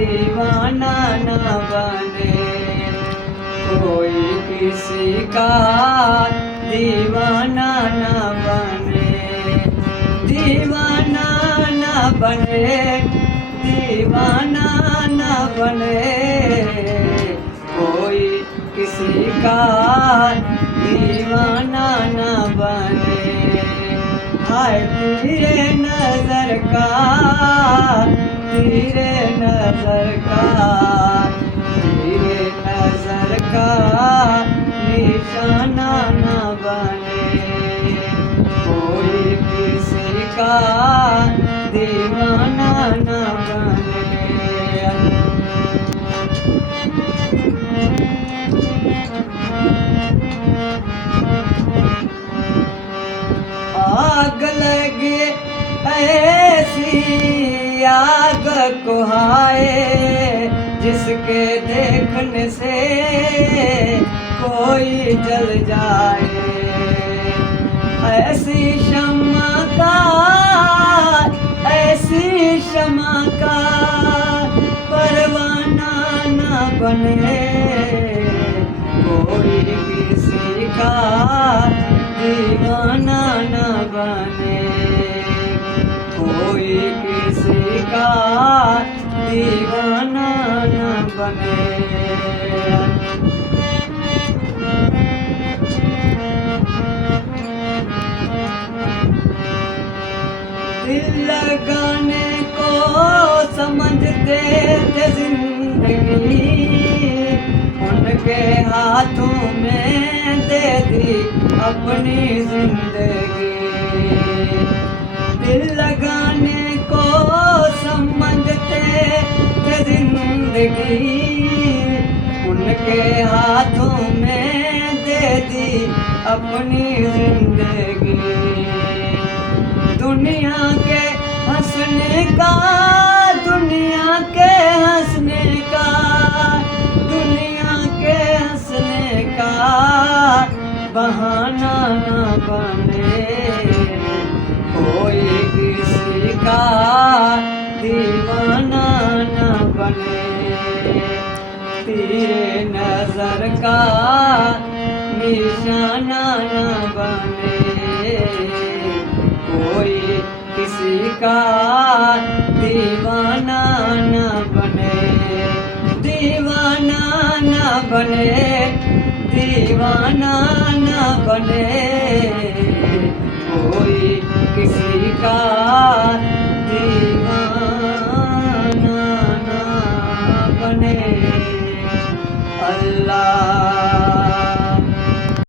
दीवाना न बने, कोई किसी का दीवाना न बने, दीवाना न बने, दीवाना न बने, कोई किसी का दीवाना न बने। हाय तेरे नजर का, तेरे नजर का, तेरे नजर का निशाना न बने, कोई किसी का दीवाना न बने। आग लगे ऐसी आग को हाय, जिसके देखने से कोई जल जाए, ऐसी शम्मा का, ऐसी शम्मा का परवाना न बने, कोई किसी का दीवाना न बने, कोई किसी का दीवाना न बने। दिल लगाने को समझते थे जिंदगी, उनके हाथों में दे दी अपनी जिंदगी। दिल लगाने को समझते थे जिंदगी, उनके हाथों में दे दी अपनी जिंदगी। दुनिया के हंसने का, दुनिया के हंसने का, दुनिया के हंसने का बहाना न बने, कोई किसी का दीवाना न बने, तेरे नजर का निशाना न बने, कोई किसी का दीवाना न बने, दीवाना न बने, दीवाना न बने, कोई किसी का दीवाना न बने। अल्लाह